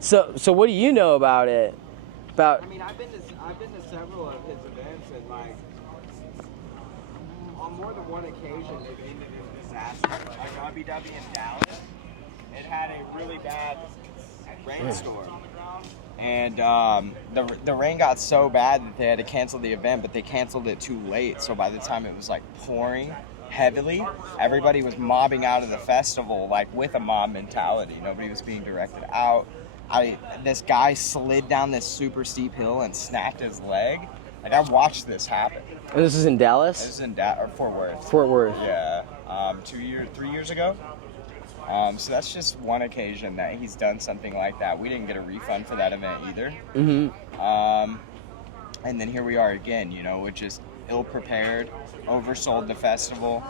So what do you know about it? About I mean, I've been to several of his events, and like on more than one occasion, they've ended in disaster. Like WW in Dallas, it had a really bad rainstorm, and the rain got so bad that they had to cancel the event, but they canceled it too late. So by the time it was like pouring heavily, everybody was mobbing out of the festival like with a mob mentality. Nobody was being directed out. This guy slid down this super steep hill and snapped his leg. Like, I watched this happen. this is in Dallas? This is in Fort Worth. Fort Worth. Yeah, 3 years ago. So that's just one occasion that he's done something like that. We didn't get a refund for that event either. Mm-hmm. And then here we are again, we're just ill-prepared, oversold the festival,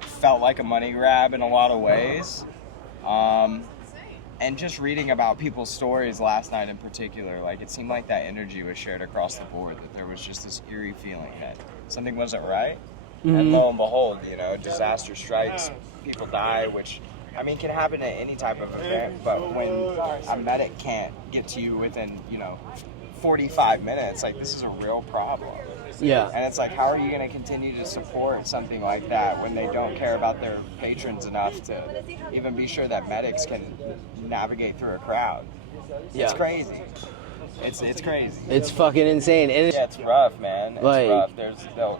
felt like a money grab in a lot of ways. And just reading about people's stories last night in particular, like, it seemed like that energy was shared across the board, that there was just this eerie feeling that something wasn't right. Mm-hmm. And lo and behold, disaster strikes, people die, which, I mean, can happen at any type of event, but when a medic can't get to you within, 45 minutes, like, this is a real problem. Yeah. And it's like, how are you going to continue to support something like that when they don't care about their patrons enough to even be sure that medics can navigate through a crowd? Yeah. It's crazy. It's crazy. It's fucking insane. And it's rough, man. It's like, rough.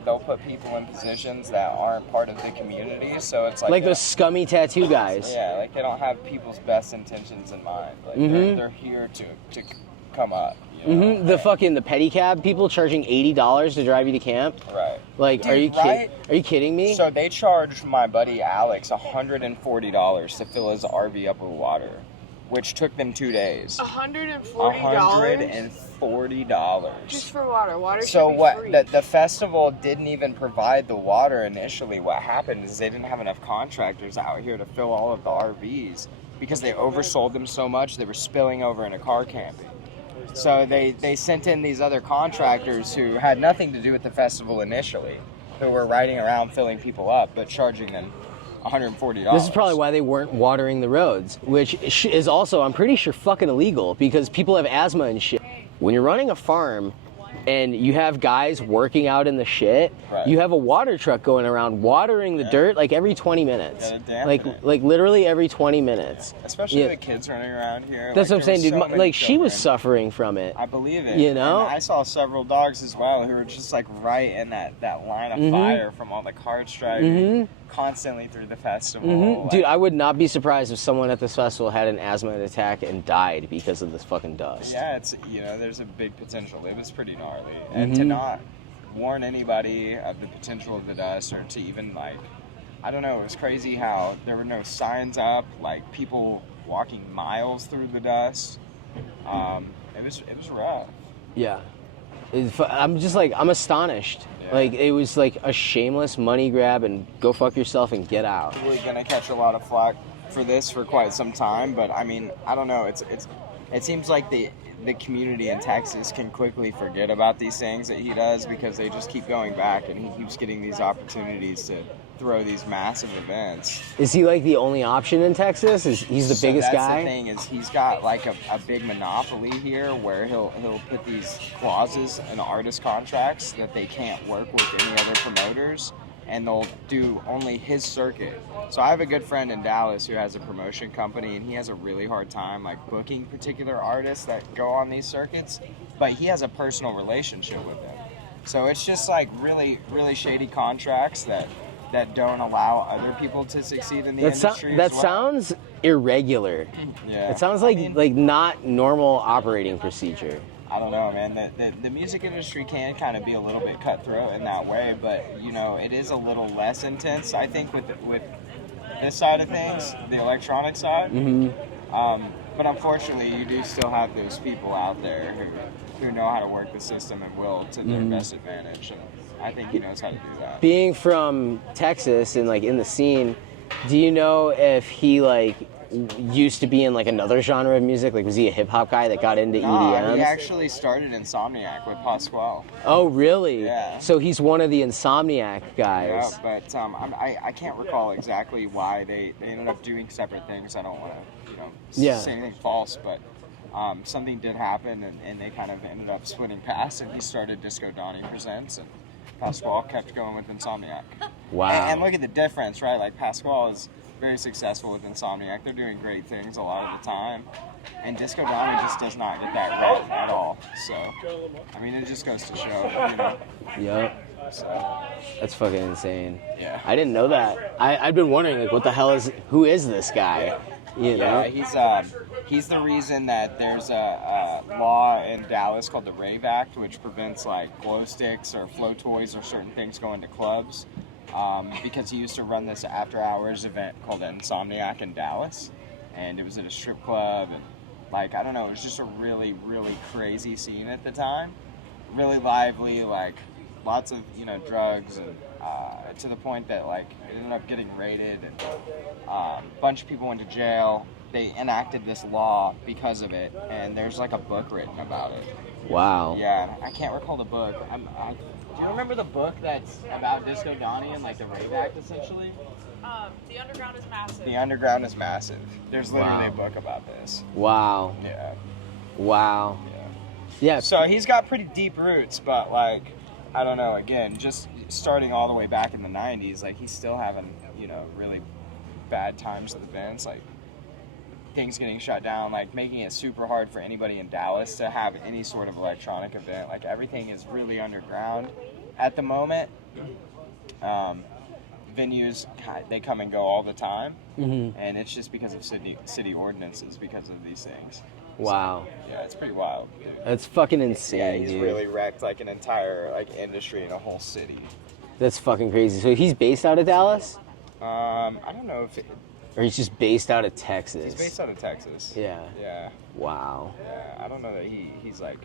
They'll put people in positions that aren't part of the community, so it's like those scummy tattoo guys. Yeah, like they don't have people's best intentions in mind. Like they're here to come up. Mm-hmm. The pedicab people charging $80 to drive you to camp. Right. Like, dude, are you kidding me? So they charged my buddy Alex $140 to fill his RV up with water, which took them 2 days. $140? $140. Just for water. Water so should be what? free. The festival didn't even provide the water initially. What happened is they didn't have enough contractors out here to fill all of the RVs because they oversold them so much they were spilling over into car camping. So they sent in these other contractors who had nothing to do with the festival initially, who were riding around filling people up, but charging them $140. This is probably why they weren't watering the roads, which is also, I'm pretty sure, fucking illegal because people have asthma and shit. When you're running a farm and you have guys working out in the shit, right, you have a water truck going around watering the dirt like every 20 minutes. Like literally every 20 minutes. Especially the kids running around here. That's what I'm saying, dude. Like, she was suffering from it. I believe it. And I saw several dogs as well who were just like right in that line of fire from all the carts driving constantly through the festival. Dude, I would not be surprised if someone at this festival had an asthma attack and died because of this fucking dust. Yeah, it's there's a big potential. It was pretty gnarly. And to not warn anybody of the potential of the dust, or to even I don't know, it was crazy how there were no signs up, like people walking miles through the dust. It was rough. Yeah. I'm astonished. Yeah. Like, it was like a shameless money grab and go fuck yourself and get out. Probably gonna catch a lot of flack for this for quite some time, but I mean, I don't know, it seems like the community in Texas can quickly forget about these things that he does because they just keep going back and he keeps getting these opportunities to throw these massive events. Is he like the only option in Texas? He's the biggest guy? The thing is, he's got like a big monopoly here where he'll put these clauses in artist contracts that they can't work with any other promoters, and they'll do only his circuit. So I have a good friend in Dallas who has a promotion company, and he has a really hard time like booking particular artists that go on these circuits, but he has a personal relationship with them. So it's just like really, really shady contracts that don't allow other people to succeed in the industry. That sounds irregular. Yeah. It sounds like not normal operating procedure. I don't know, man. The music industry can kind of be a little bit cutthroat in that way, but it is a little less intense, I think, with this side of things, the electronic side. But unfortunately, you do still have those people out there who know how to work the system and will to their best advantage. And I think he knows how to do that. Being from Texas and in the scene, do you know if he used to be in another genre of music? Was he a hip hop guy that got into EDM? He actually started Insomniac with Pasquale. Oh, really? Yeah. So he's one of the Insomniac guys. Yeah, but I can't recall exactly why they ended up doing separate things. I don't want to say anything false, but something did happen, and they kind of ended up splitting past, and he started Disco Donnie Presents, and Pasquale kept going with Insomniac. Wow. And look at the difference, right? Like, Pasquale is very successful with Insomniac. They're doing great things a lot of the time. And Disco Donnie just does not get that rep at all. So, I mean, it just goes to show, you know? Yep. So, That's fucking insane. yeah. I didn't know that. I've been wondering, like, what the hell who is this guy? You know? Yeah, he's the reason that there's a law in Dallas called the Rave Act, which prevents, like, glow sticks or flow toys or certain things going to clubs. Because he used to run this after-hours event called Insomniac in Dallas, and it was at a strip club, and, like, I don't know, it was just a really, really crazy scene at the time. Really lively, like, lots of, you know, drugs, and to the point that, like, it ended up getting raided, and a bunch of people went to jail. They enacted this law because of it, and there's, like, a book written about it. Wow. Yeah, I can't recall the book. Do you remember the book that's about Disco Donnie and, like, the Rave Act, essentially? The Underground is Massive. The Underground is Massive. There's literally a book about this. Wow. Yeah. Wow. Yeah. Yeah. So he's got pretty deep roots, but, like, I don't know, again, just starting all the way back in the 90s, like, he's still having, you know, really bad times with events, like, things getting shut down, like, making it super hard for anybody in Dallas to have any sort of electronic event. Like, everything is really underground at the moment. Venues, God, they come and go all the time, and it's just because of city ordinances because of these things. Wow. So, yeah, it's pretty wild, dude. That's fucking insane, Yeah, he's dude. really wrecked, like, an entire, like, industry in a whole city. That's fucking crazy. So he's based out of Dallas? I don't know if Or he's just based out of Texas? he's based out of Texas. Yeah. Yeah. Wow. Yeah, I don't know that he's like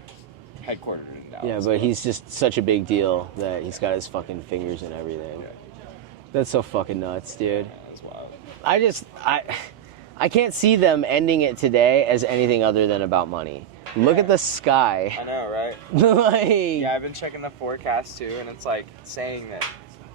headquartered in Dallas. Yeah, but he's just such a big deal that he's got his fucking fingers and everything. Yeah. That's so fucking nuts, dude. Yeah, that's wild. I can't see them ending it today as anything other than about money. Look at the sky. I know, right? Like, Yeah, I've been checking the forecast too, and it's like saying that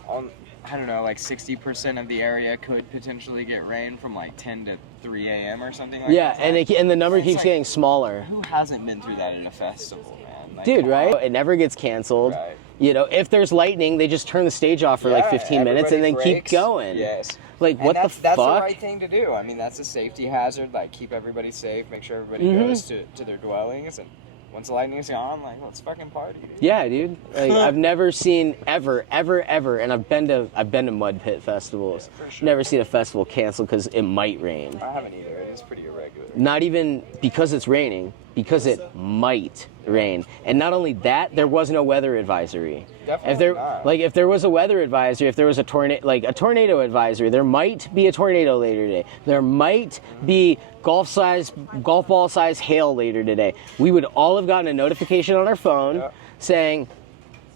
I don't know, like 60% of the area could potentially get rain from like 10 to 3 a.m. or something like yeah, that. and the number It's keeps like, getting smaller. Who hasn't been through that at a festival, man? Like, Dude, come right? on. It never gets canceled. Right. You know, if there's lightning, they just turn the stage off for like Yeah, 15 minutes and then everybody keep breaks. going. Yes. Like, And what that's the the fuck? right thing to do. I mean, that's a safety hazard. Like, keep everybody safe. Make sure everybody Mm-hmm. goes to their dwellings. And once the lightning's gone, like, let's fucking party, dude. Yeah, dude. Like, I've never seen ever, and I've been to mud pit festivals. Yeah, for sure. Never seen a festival canceled because it might rain. I haven't either. It is pretty irregular. Not even because it's raining, because it might rain. And not only that, there was no weather advisory. Definitely not. If there was a weather advisory, if there was a tornado advisory, there might be a tornado later today. There might be golf ball size hail later today. We would all have gotten a notification on our phone saying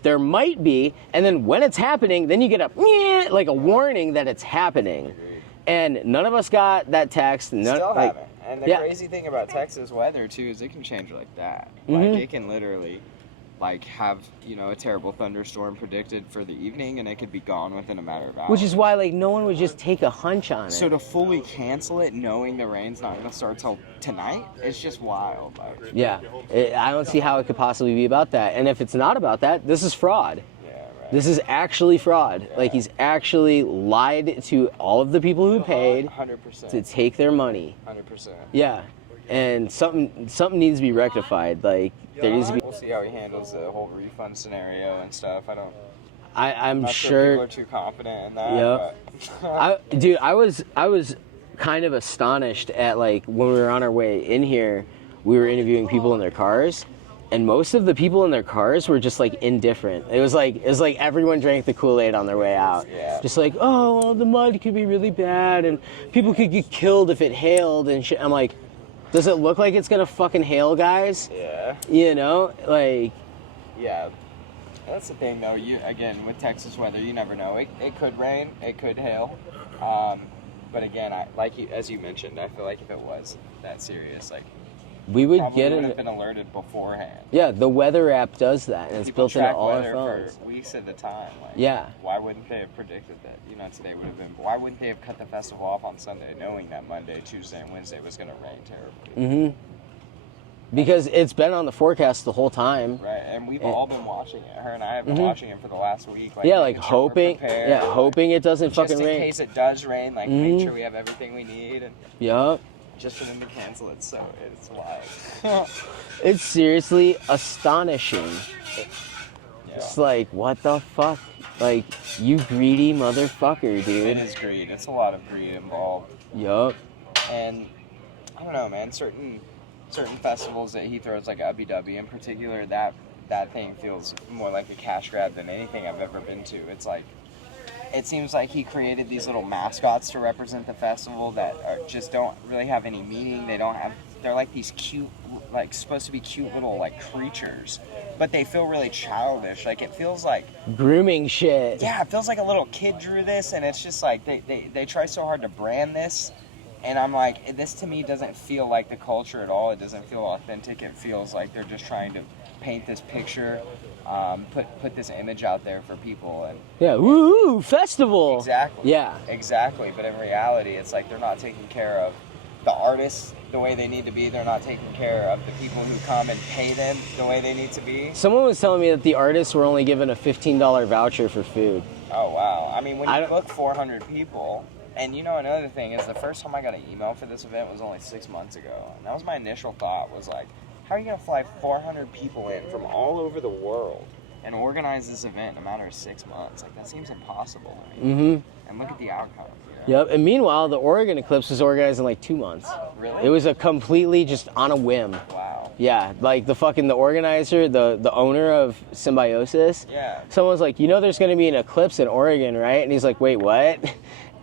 there might be, and then when it's happening, then you get a warning that it's happening. Agreed. And none of us got that text. Still haven't. And the yeah. crazy thing about Texas weather too is it can change like that. Mm-hmm. Like, it can literally, like, have, you know, a terrible thunderstorm predicted for the evening, and it could be gone within a matter of hours. Which is why, like, no one would just take a hunch on it. So to fully cancel it, knowing the rain's not going to start till tonight, it's just wild. Like, yeah, I don't see how it could possibly be about that. And if it's not about that, this is fraud. yeah, right. This is actually fraud. Like, he's actually lied to all of the people who paid 100%. to take their money. 100%. Yeah, and something needs to be rectified. Like, there needs to be. We'll see how he handles the whole refund scenario and stuff. I'm not sure. people are too confident in that. Yep. But I was kind of astonished at, like, when we were on our way in here, we were interviewing people in their cars, and most of the people in their cars were just, like, indifferent. It was like everyone drank the Kool-Aid on their way out. Yeah. Just like, oh, well, the mud could be really bad, and people could get killed if it hailed and shit. I'm like, does it look like it's gonna fucking hail, guys? yeah. You know, like, Yeah, that's the thing though. Again, with Texas weather, you never know. It could rain, it could hail. But again, as you mentioned, I feel like if it was that serious, like, We would probably get would it. have been alerted beforehand. Yeah, the weather app does that, and it's People built into track all our weather phones. for weeks at a time. Like, Yeah. Why wouldn't they have predicted that? You know, today would have been. Why wouldn't they have cut the festival off on Sunday, knowing that Monday, Tuesday, and Wednesday was going to rain terribly? Mm-hmm. Because it's been on the forecast the whole time. Right, and we've all been watching it. Her and I have been watching it for the last week. Yeah, like making sure we're hoping. prepared, Yeah, hoping it doesn't just fucking in rain. case it does rain. Like make sure we have everything we need, and Yup. just for them to cancel it. So it's wild. It's seriously astonishing. Yeah. It's like, what the fuck? Like, you greedy motherfucker, It dude. is greed. It's a lot of greed involved, Yup. and I don't know, man. Certain festivals that he throws, like Ubby Dubby in particular, that thing feels more like a cash grab than anything I've ever been to. It's like, it seems like he created these little mascots to represent the festival that just don't really have any meaning. They're like these cute, like supposed to be cute little like creatures, but they feel really childish. Like it feels like, Grooming shit. yeah, it feels like a little kid drew this, and it's just like they try so hard to brand this. And I'm like, this to me doesn't feel like the culture at all. It doesn't feel authentic. It feels like they're just trying to paint this picture, put this image out there for people. And Yeah, woo, festival. exactly. Yeah. Exactly. But in reality, it's like they're not taking care of the artists the way they need to be. They're not taking care of the people who come and pay them the way they need to be. Someone was telling me that the artists were only given a $15 voucher for food. Oh, wow. I mean, when I you don't- book 400 people... And you know, another thing is the first time I got an email for this event was only 6 months ago. And that was my initial thought, was like, how are you going to fly 400 people in from all over the world and organize this event in a matter of 6 months? Like, that seems impossible. I mean, Mm-hmm. and look at the outcome. You know? Yep. And meanwhile, the Oregon Eclipse was organized in like 2 months. Really? It was a completely just on a whim. Wow. Yeah, like the organizer, the owner of Symbiosis. Yeah. Someone's like, you know, there's going to be an eclipse in Oregon, right? And he's like, wait, what?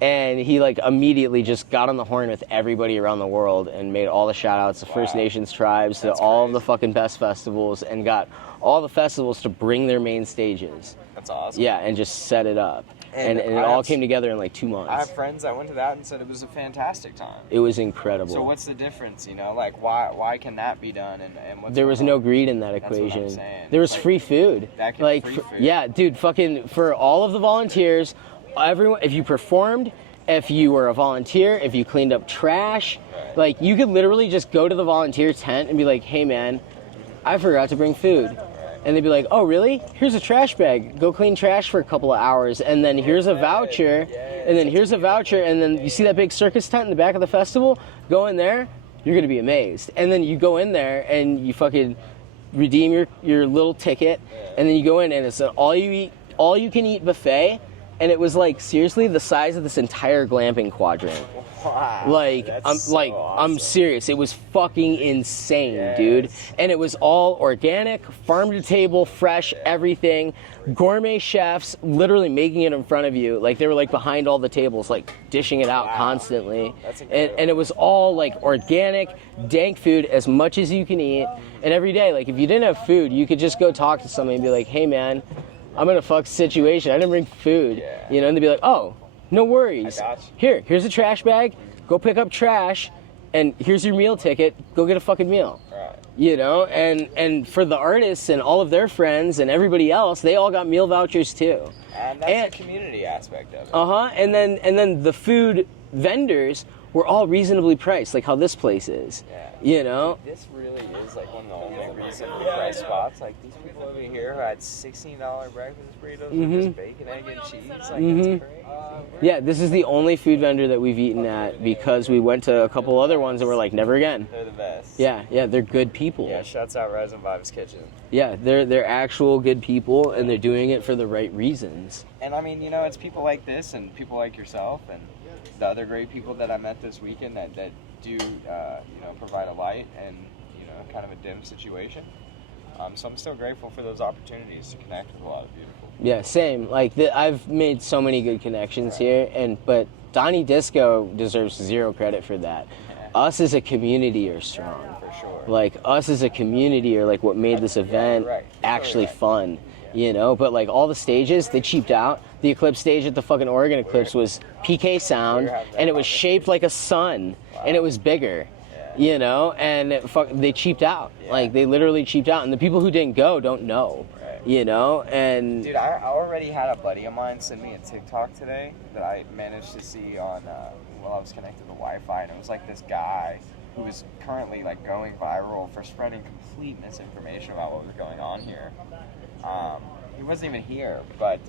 And he like immediately just got on the horn with everybody around the world and made all the shout outs to First Nations tribes, to That's all of the crazy. fucking best festivals, and got all the festivals to bring their main stages. That's awesome. Yeah, and just set it up. And it I all have- came together in like 2 I months. have friends that went to that and said it was a fantastic time. It was incredible. So what's the difference, you know? Like, why can that be done, and what's There was going no on? greed in that That's what I'm equation. saying. There was Like, free food. that can Like, free food. yeah, dude, fucking for all of the volunteers, everyone. If you performed, if you were a volunteer, if you cleaned up trash, Right. like you could literally just go to the volunteer tent and be like, "Hey, man, I forgot to bring food." And they'd be like, "Oh, really? Here's a trash bag. Go clean trash for a couple of hours, and then here's a voucher, and then here's a voucher, and then you see that big circus tent in the back of the festival? Go in there. You're gonna be amazed." And then you go in there and you fucking redeem your little ticket, and then you go in and it's an all you can eat buffet, and it was like seriously the size of this entire glamping quadrant. Wow, Like that's I'm so like awesome. I'm serious. It was fucking insane, Yes. dude. And it was all organic, farm to table, fresh, everything. Gourmet chefs literally making it in front of you. Like they were like behind all the tables, like dishing it out Wow. constantly. That's and incredible. it was all like organic, dank food, as much as you can eat. And every day, like if you didn't have food, you could just go talk to somebody and be like, "Hey man, I'm in a fucked situation. I didn't bring food." Yeah. You know, and they'd be like, "Oh, no worries. I got you. Here's a trash bag. Go pick up trash, and here's your meal ticket. Go get a fucking meal." Right. You know, and for the artists and all of their friends and everybody else, they all got meal vouchers too. And that's And- the community aspect of it. And then the food vendors were all reasonably priced, like how this place is. Yeah. You know? This really is like one of the only reasonable price spots. Like these people over here who had $16 breakfast burritos with just bacon, egg, and cheese. Like that's crazy. Yeah, this is the only food vendor that we've eaten at because we went to a couple other ones and we're like, never again. They're the best. Yeah, they're good people. Yeah. Shouts out Rise and Vibes Kitchen. Yeah, they're actual good people and they're doing it for the right reasons. And I mean, you know, it's people like this and people like yourself and the other great people that I met this weekend that do, you know, provide a light and, you know, kind of a dim situation. So I'm still grateful for those opportunities to connect with a lot of beautiful people. Yeah, same. Like I've made so many good connections here, but Donnie Disco deserves zero credit for that. Us as a community are strong. For sure. Like us as a community are like what made this event you're right. actually Totally fun. You know, but like all the stages, they cheaped out. The Eclipse stage at the fucking Oregon Eclipse was PK sound, and it was shaped like a sun, and it was bigger. Yeah. you know, and they cheaped out. Yeah. Like, they literally cheaped out. And the people who didn't go don't know, Right. you know, and... Dude, I already had a buddy of mine send me a TikTok today that I managed to see on, while I was connected to Wi-Fi, and it was like this guy who was currently like going viral for spreading complete misinformation about what was going on here. He wasn't even here, but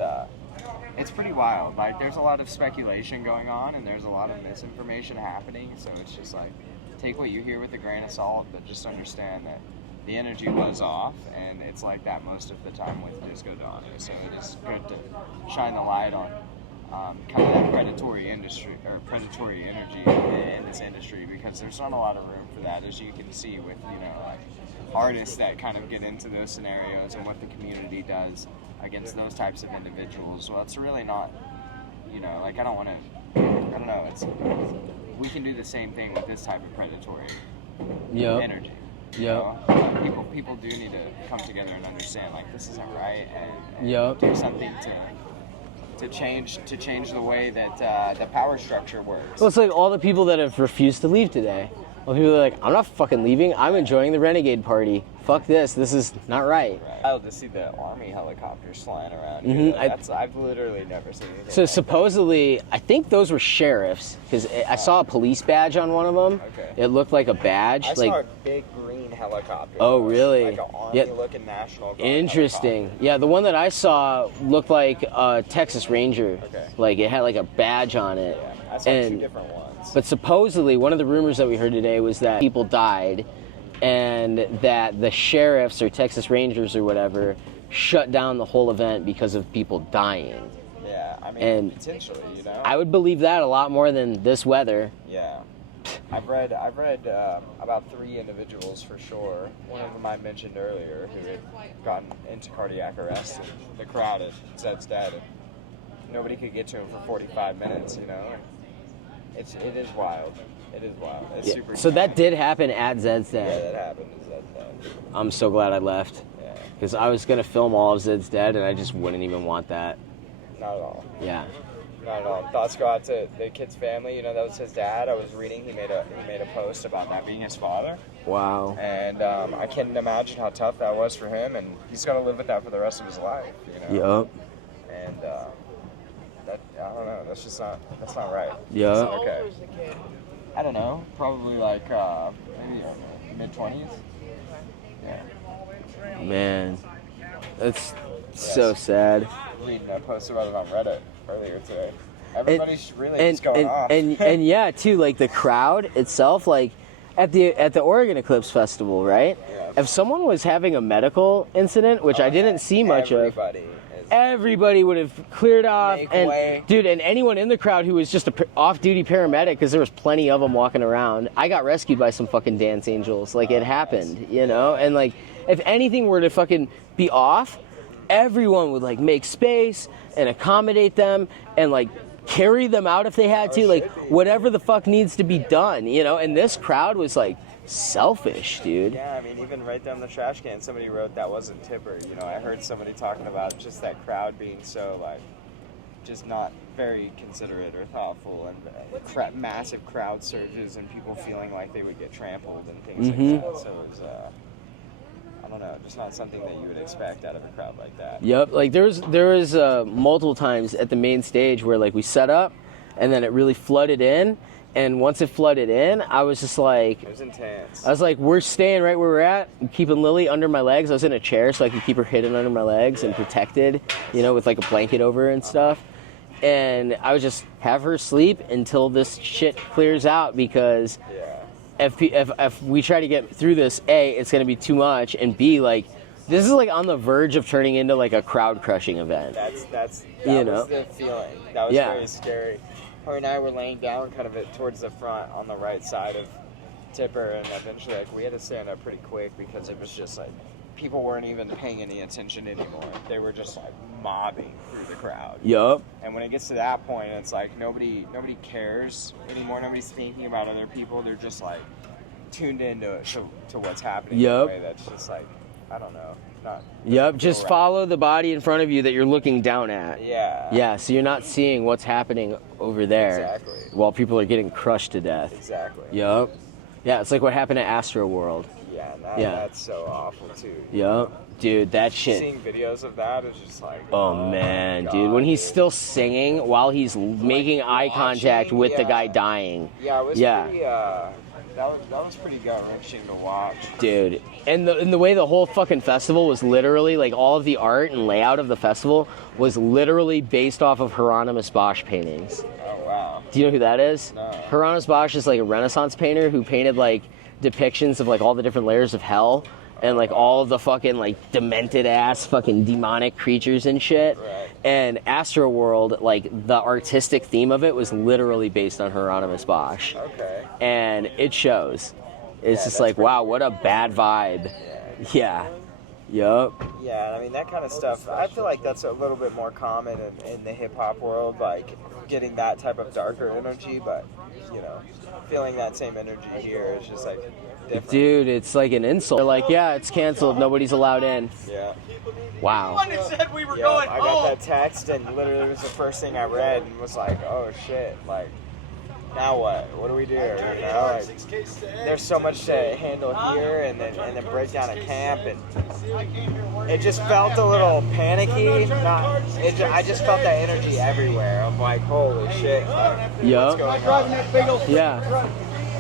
it's pretty wild. Like, there's a lot of speculation going on, and there's a lot of misinformation happening, so it's just like, take what you hear with a grain of salt, but just understand that the energy was off, and it's like that most of the time with Disco Donnie. So it is good to shine the light on kind of that predatory industry or predatory energy in this industry, because there's not a lot of room for that, as you can see with, you know, like artists that kind of get into those scenarios and what the community does against those types of individuals. Well, it's really not, you know, like I don't know, we can do the same thing with this type of predatory energy. You know? People do need to come together and understand, like, this isn't right, and do something to change the way that the power structure works. Well, it's like all the people that have refused to leave today. Well, people are like, I'm not fucking leaving. I'm enjoying the Renegade Party. Fuck this. This is not right. I love to see the army helicopters flying around. I've literally never seen anything. So supposedly, I think those were sheriffs, because I saw a police badge on one of them. Okay. It looked like a badge. I saw a big green helicopter. Oh, really? Like an army-looking National Guard. Interesting. Helicopter. Yeah, the one that I saw looked like a Texas Ranger. Okay. Like, it had like a badge on it. Yeah, I saw two different ones. But supposedly, one of the rumors that we heard today was that people died, and that the sheriffs or Texas Rangers or whatever shut down the whole event because of people dying. Yeah, I mean, and potentially, you know. I would believe that a lot more than this weather. Yeah. I've read about 3 individuals for sure. One of them I mentioned earlier who had gotten into cardiac arrest in the crowd at Zed's dad. And nobody could get to him for 45 minutes, you know. It is wild. It is wild. It's super. So that did happen at Zed's dad. Yeah, that happened at Zed's dad. I'm so glad I left. Yeah. Because I was going to film all of Zed's dad, and I just wouldn't even want that. Not at all. Yeah. Not at all. Thoughts go out to the kid's family. You know, that was his dad. I was reading. He made a post about that being his father. Wow. And I can't imagine how tough that was for him, and he's got to live with that for the rest of his life. You know. Yup. And that, I don't know. That's not right. Yeah. How old Okay. was the kid? I don't know. Probably like maybe mid-20s. Yeah. Man. That's so sad. Reading a post about it on Reddit earlier today. Everybody's really just going off. And yeah, too, like the crowd itself, like at the Oregon Eclipse Festival, right? Yeah. If someone was having a medical incident, which I didn't see much of, everybody would have cleared off. And way. dude, and anyone in the crowd who was just a off-duty paramedic, because there was plenty of them walking around. I got rescued by some fucking dance angels. Like, it happened, you know? And like, if anything were to fucking be off, everyone would like make space and accommodate them and like carry them out if they had to, like whatever the fuck needs to be done, you know? And this crowd was like selfish, dude. Yeah, I mean, even right down the trash can, somebody wrote that wasn't Tipper. You know, I heard somebody talking about just that crowd being so like, just not very considerate or thoughtful, and massive crowd surges and people feeling like they would get trampled and things like that. So it was, I don't know, just not something that you would expect out of a crowd like that. Yep, like there was multiple times at the main stage where like we set up and then it really flooded in, and once it flooded in, I was just like, it was intense. I was like, we're staying right where we're at, I'm keeping Lily under my legs. I was in a chair so I could keep her hidden under my legs and protected, you know, with like a blanket over her and stuff. And I would just have her sleep until this shit clears out, because if we try to get through this, A, it's going to be too much, and B, like, this is like on the verge of turning into like a crowd crushing event. That you was know? the feeling. That was very scary. Her and I were laying down kind of towards the front on the right side of Tipper, and eventually like we had to stand up pretty quick because it was just like people weren't even paying any attention anymore. They were just like mobbing through the crowd. Yup. And when it gets to that point, it's like nobody cares anymore. Nobody's thinking about other people. They're just like tuned into to what's happening in a way that's just like, I don't know. Just follow the body in front of you that you're looking down at. Yeah, so you're not seeing what's happening over there. Exactly. While people are getting crushed to death. Exactly. Yup. Yeah, it's like what happened at Astro World. Yeah, that's so awful too. Yep. Dude, that shit. Seeing videos of that is just like, Oh man, God, dude. When he's still singing while he's making eye contact with the guy dying. Yeah, it was pretty, that was pretty gut-wrenching to watch. Dude. And the way the whole fucking festival was literally, like, all of the art and layout of the festival was literally based off of Hieronymus Bosch paintings. Oh, wow. Do you know who that is? No. Hieronymus Bosch is like a Renaissance painter who painted like depictions of like all the different layers of hell and like all of the fucking like demented ass fucking demonic creatures and shit. Right. And Astro World, like the artistic theme of it was literally based on Hieronymus Bosch. Okay. And it shows. It's just like, wow, what a bad vibe. Yeah. Yup. Yeah, I mean, that kind of stuff, I feel like that's a little bit more common in the hip-hop world, like getting that type of darker energy, but, you know, feeling that same energy here is just like different. Dude, it's like an insult. They're like, yeah, it's canceled. Nobody's allowed in. Yeah. Wow. said we were Yeah, I got that text and literally it was the first thing I read and was like, oh shit, like, now what? What do we do? You know, like, there's so much to handle here and then break down a camp, and it just felt a little panicky. I just felt that energy everywhere. I'm like, holy shit, like, what's going on? Yeah.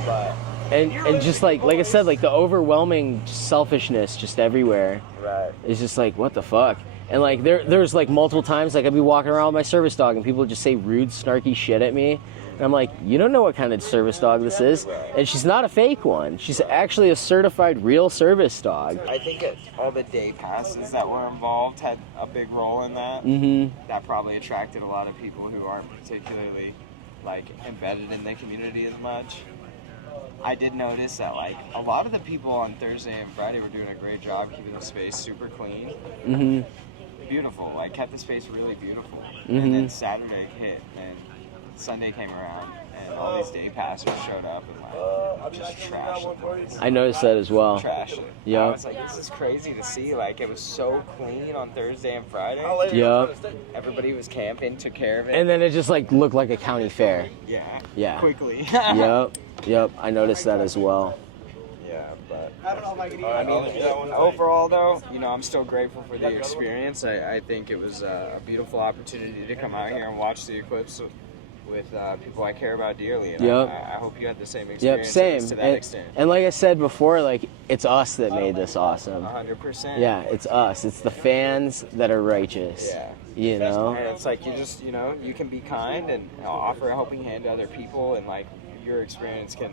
But And just like I said, like the overwhelming selfishness just everywhere. right. It's just like, what the fuck? And like there's like multiple times like I'd be walking around with my service dog and people would just say rude, snarky shit at me. And I'm like, you don't know what kind of service dog this is. And she's not a fake one. She's actually a certified real service dog. I think that all the day passes that were involved had a big role in that. Mm-hmm. That probably attracted a lot of people who aren't particularly like embedded in the community as much. I did notice that like a lot of the people on Thursday and Friday were doing a great job keeping the space super clean. Mm-hmm. Beautiful. Like kept the space really beautiful. Mm-hmm. And then Saturday hit and Sunday came around and all these day passers showed up and like just trashed the place. I noticed that as well. Trashed it. Yeah. I was like, this is crazy to see. Like it was so clean on Thursday and Friday. Yep. Everybody was camping, took care of it. And then it just like looked like a county fair. Yeah. Yeah. Quickly. Yep. I noticed that as well. Yeah, but I mean, overall though, you know, I'm still grateful for the experience. I think it was a beautiful opportunity to come out here and watch the Eclipse with people I care about dearly. And Yep. I hope you had the same Yep, experience same. to that extent. And like I said before, like it's us that made this awesome. 100%. Yeah, it's us. It's the fans that are righteous. Yeah. You know? And it's like you just, you know, you can be kind and offer a helping hand to other people, and like your experience can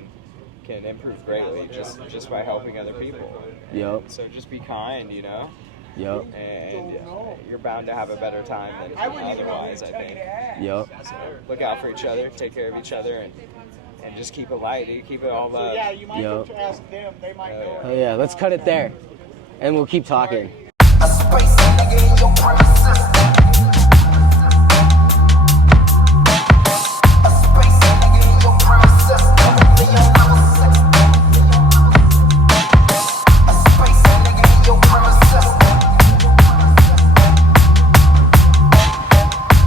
improve greatly just by helping other people. Yep. So just be kind, you know. Yep. And you're bound to have a better time than otherwise, I think. Yep. So look out for each other, take care of each other, and just keep it light. You keep it all love. Yeah, you might Yep. have to ask them. They might know. Oh yeah, let's cut it there. And we'll keep talking. A space nigga in your premises. A space nigga in your premises. Currently on level 6. A space nigga in your premises.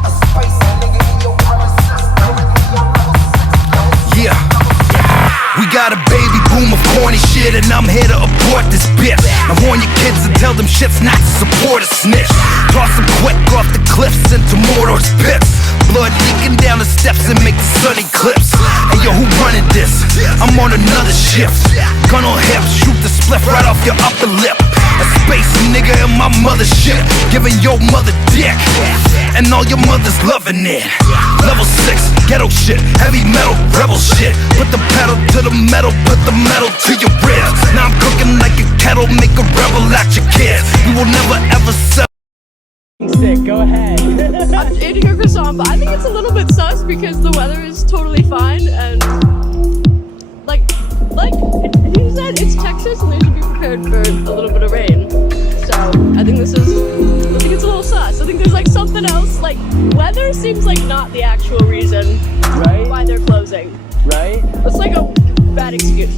A space nigga in your premises. Currently on level 6. Yeah, we got a baby boom of corny shit, and I'm here to abort this bitch. Now warn your kids and tell them shits not to support a snitch. Toss them quick off the cliffs into Mordor's pits. Blood leaking down the steps and make the sun eclipse. Hey yo, who running this? I'm on another shift. Gun on hip, shoot the spliff right off your upper lip. A space nigga in my mother shit, giving your mother dick, and all your mothers loving it. Level 6, ghetto shit, heavy metal, rebel shit. Put the pedal to the metal, put the metal to your ribs. Now I'm cooking like a kettle, make a rebel out your kids. We will never ever sell. Sick, go ahead. I'm eating a croissant, but I think it's a little bit sus because the weather is totally fine and like he said, it's Texas and they should be prepared for a little bit of rain. So I think it's a little sus. I think there's like something else. Like weather seems like not the actual reason Right? why they're closing. Right? It's like a bad excuse.